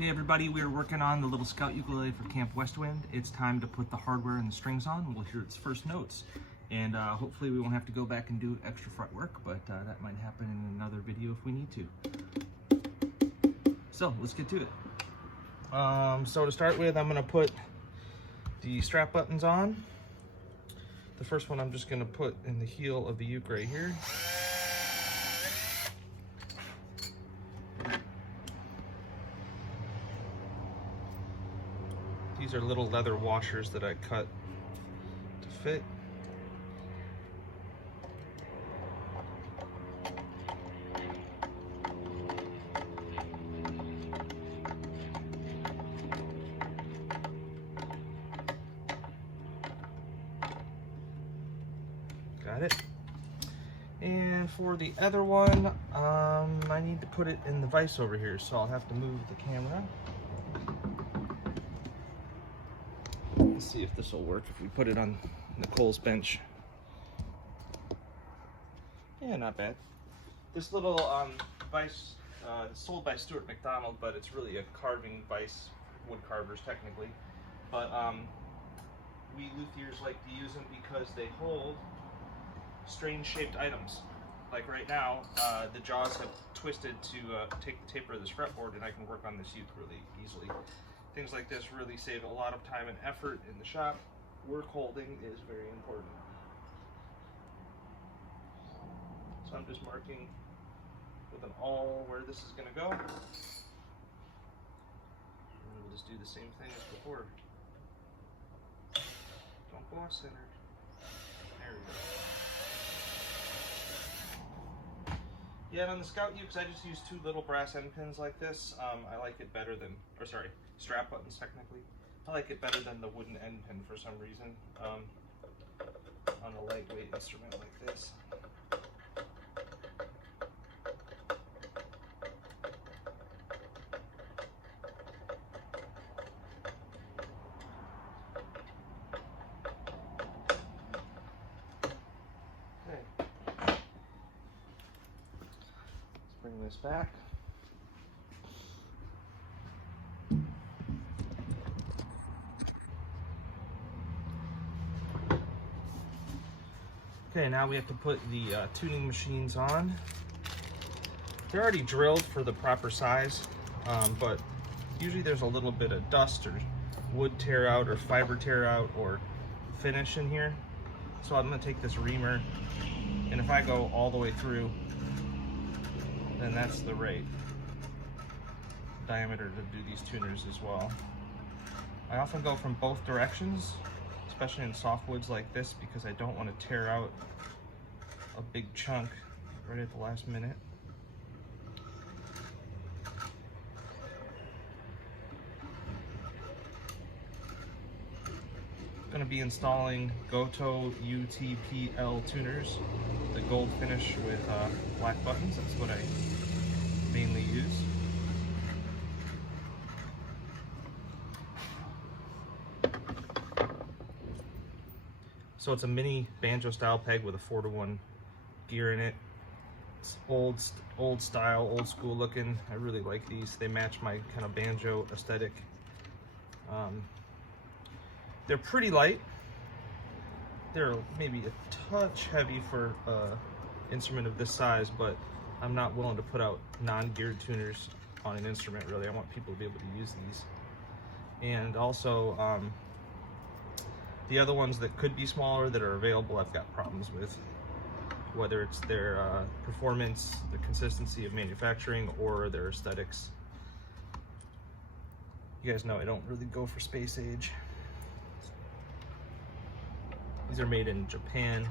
Hey everybody, we are working on the little Scout ukulele for Camp Westwind. It's time to put the hardware and the strings on. We'll hear its first notes. And hopefully we won't have to go back and do extra fret work, but that might happen in another video if we need to. So let's get to it. So to start with, I'm gonna put the strap buttons on. The first one I'm just gonna put in the heel of the uke right here. These are little leather washers that I cut to fit. Got it. And for the other one, I need to put it in the vise over here, so I'll have to move the camera. Let's see if this will work if we put it on Nicole's bench. Yeah, not bad. This little vise is sold by Stuart McDonald, but it's really a carving vise, wood carvers technically. But we luthiers like to use them because they hold strange shaped items. Like right now, the jaws have twisted to take the taper of this fretboard, and I can work on this uke really easily. Things like this really save a lot of time and effort in the shop. Work holding is very important. So I'm just marking with an awl where this is going to go. And we'll just do the same thing as before. Don't go off center. There we go. Yeah, and on the Scout ukes, I just use two little brass end pins like this. I like it better than, or sorry, strap buttons technically. I like it better than the wooden end pin for some reason on a lightweight instrument like this. Okay. Let's bring this back. Okay, now we have to put the tuning machines on. They're already drilled for the proper size, but usually there's a little bit of dust or wood tear out or fiber tear out or finish in here. So I'm gonna take this reamer, and if I go all the way through, then that's the right diameter to do these tuners as well. I often go from both directions, especially in softwoods like this, because I don't want to tear out a big chunk right at the last minute. I'm going to be installing Goto UTPL tuners, the gold finish with black buttons. That's what I mainly use. So it's a mini banjo style peg with a 4-to-1 gear in it. It's old style, old school looking. I really like these. They match my kind of banjo aesthetic. They're pretty light. They're maybe a touch heavy for an instrument of this size, but I'm not willing to put out non-geared tuners on an instrument really. I want people to be able to use these. And also, the other ones that could be smaller that are available, I've got problems with. Whether it's their performance, the consistency of manufacturing, or their aesthetics. You guys know I don't really go for space age. These are made in Japan.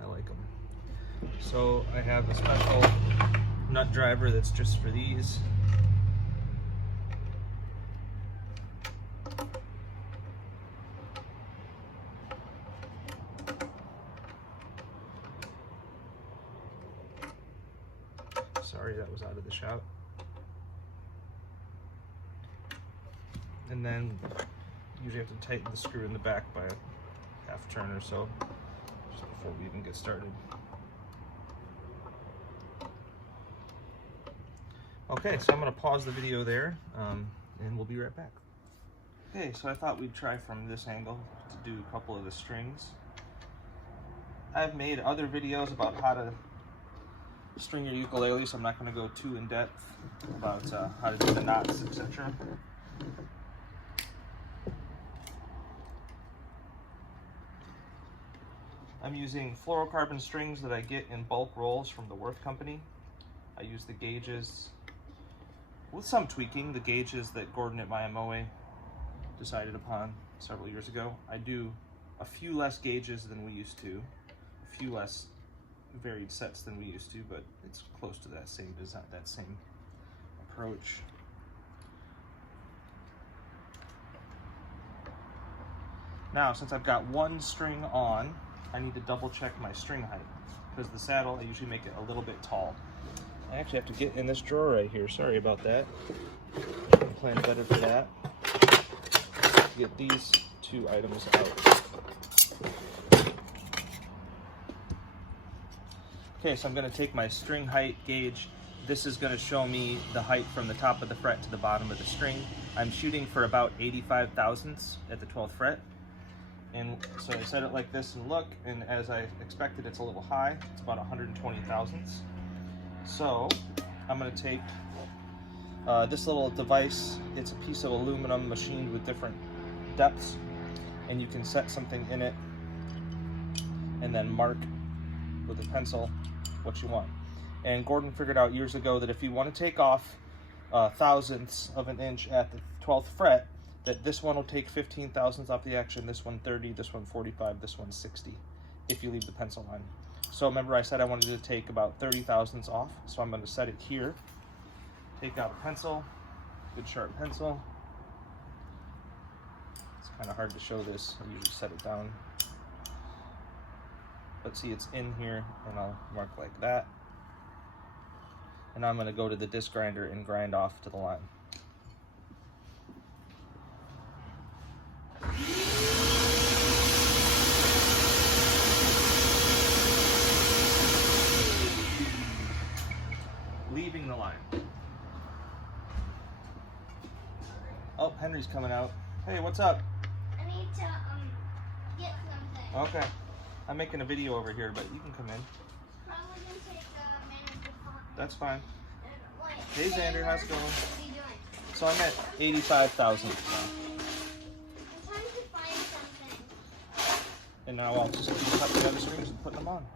I like them. So I have a special nut driver that's just for these. Sorry, that was out of the shot. And then usually have to tighten the screw in the back by a half turn or so, just before we even get started. Okay, so I'm going to pause the video there, and we'll be right back. Okay, so I thought we'd try from this angle to do a couple of the strings. I've made other videos about how to string your ukulele, so I'm not going to go too in depth about how to do the knots, etc. I'm using fluorocarbon strings that I get in bulk rolls from the Worth company. I use the gauges, with some tweaking, the gauges that Gordon at Miyamoe decided upon several years ago. I do a few less gauges than we used to, a few less varied sets than we used to, but it's close to that same design, that same approach. Now, since I've got one string on, I need to double check my string height, because the saddle, I usually make it a little bit tall. I actually have to get in this drawer right here, sorry about that. I'm planning better for that. Get these two items out. Okay, so I'm going to take my string height gauge. This is going to show me the height from the top of the fret to the bottom of the string. I'm shooting for about 85 thousandths at the 12th fret. And so I set it like this and look, and as I expected, it's a little high. It's about 120 thousandths. So I'm going to take this little device. It's a piece of aluminum machined with different depths, and you can set something in it and then mark with a pencil what you want. And Gordon figured out years ago that if you want to take off thousandths of an inch at the 12th fret, that this one will take 15 thousandths off the action, this one 30, this one 45, this one 60, if you leave the pencil on. So remember I said I wanted to take about 30 thousandths off, so I'm going to set it here. Take out a pencil, good sharp pencil. It's kind of hard to show this, I usually set it down. But see, it's in here, and I'll mark like that. And now I'm going to go to the disc grinder and grind off to the line. Leaving the line. Oh, Henry's coming out. Hey, what's up? I need to get something. Okay. I'm making a video over here, but you can come in. Probably gonna take a minute to find. That's fine. Wait, Hey Xander, how's it going? What are you doing? So I'm at 85,000 now. I'm trying to find something. And now I'll just keep cutting the other strings and putting them on.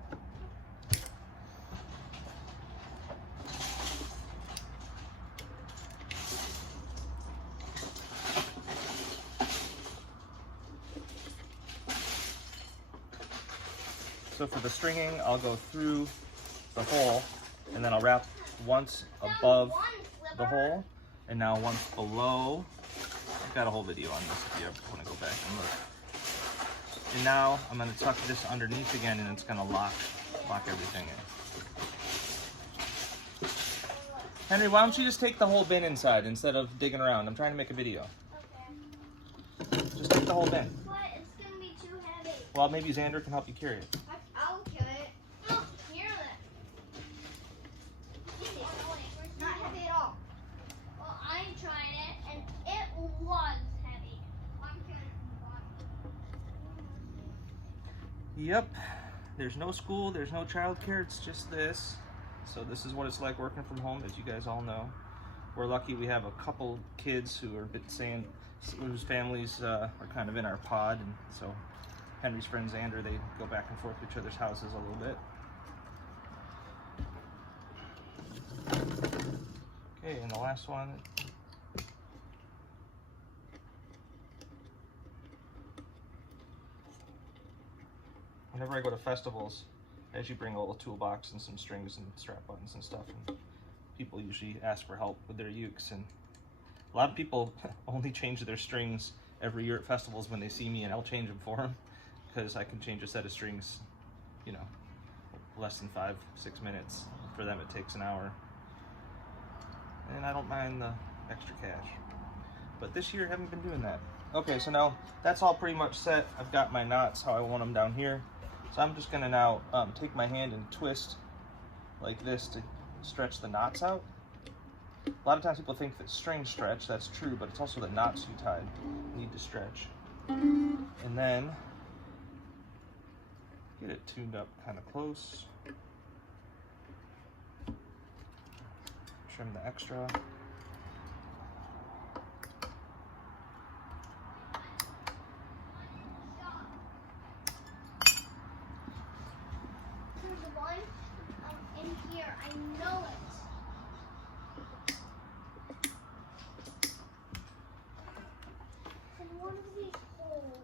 So for the stringing, I'll go through the hole, and then I'll wrap once above the hole, and now once below. I've got a whole video on this if you ever want to go back and look. And now I'm going to tuck this underneath again, and it's going to lock everything in. Henry, why don't you just take the whole bin inside instead of digging around? I'm trying to make a video. Okay. Just take the whole bin. But it's gonna be too heavy. Well, maybe Xander can help you carry it. I'll carry it. Oh, here it. It's not heavy at all. Well, I tried it and it was heavy. I'm carrying it. Yep, there's no school, there's no childcare, it's just this. So this is what it's like working from home, as you guys all know. We're lucky we have a couple kids who are whose families are kind of in our pod, and so Henry's friend Xander, they go back and forth to each other's houses a little bit. Okay, and the last one. Whenever I go to festivals, I usually bring a little toolbox and some strings and strap buttons and stuff, and people usually ask for help with their ukes, and a lot of people only change their strings every year at festivals when they see me, and I'll change them for them, because I can change a set of strings, you know, less than 5-6 minutes. For them it takes an hour, and I don't mind the extra cash. But this year I haven't been doing that. Okay, so now that's all pretty much set. I've got my knots how I want them down here. So I'm just gonna now take my hand and twist like this to stretch the knots out. A lot of times people think that strings stretch, that's true, but it's also the knots you tied need to stretch. And then get it tuned up kind of close. Trim the extra. There's one in here. I know it. In one of these holes.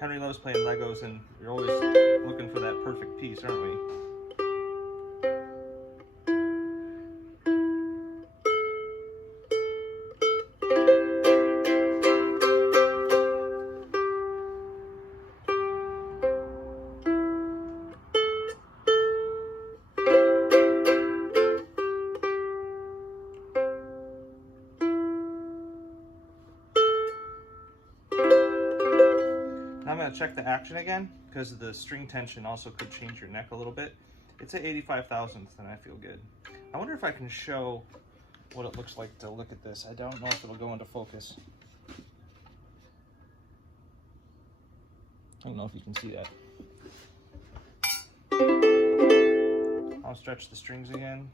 Henry loves playing Legos, and you're always looking for that perfect piece, aren't we? I'm going to check the action again because the string tension also could change your neck a little bit. It's at 85 thousandths and I feel good. I wonder if I can show what it looks like to look at this. I don't know if it'll go into focus. I don't know if you can see that. I'll stretch the strings again.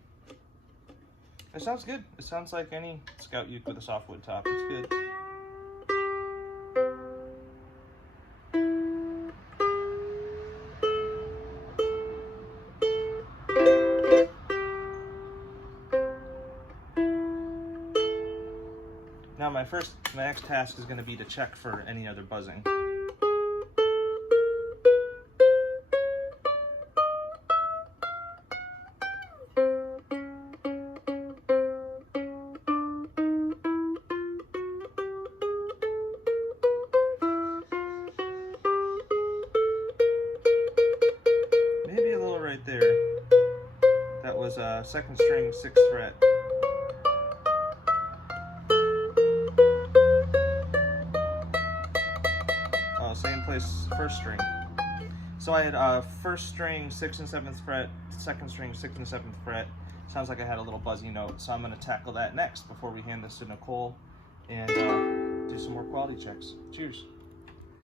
It sounds good. It sounds like any Scout uke with a softwood top. It's good. Now my next task is going to be to check for any other buzzing. Maybe a little right there. That was a 2nd string, 6th fret. Same place, 1st string. So I had 1st string, 6th and 7th fret, 2nd string, 6th and 7th fret. Sounds like I had a little buzzy note, so I'm going to tackle that next before we hand this to Nicole and do some more quality checks. Cheers.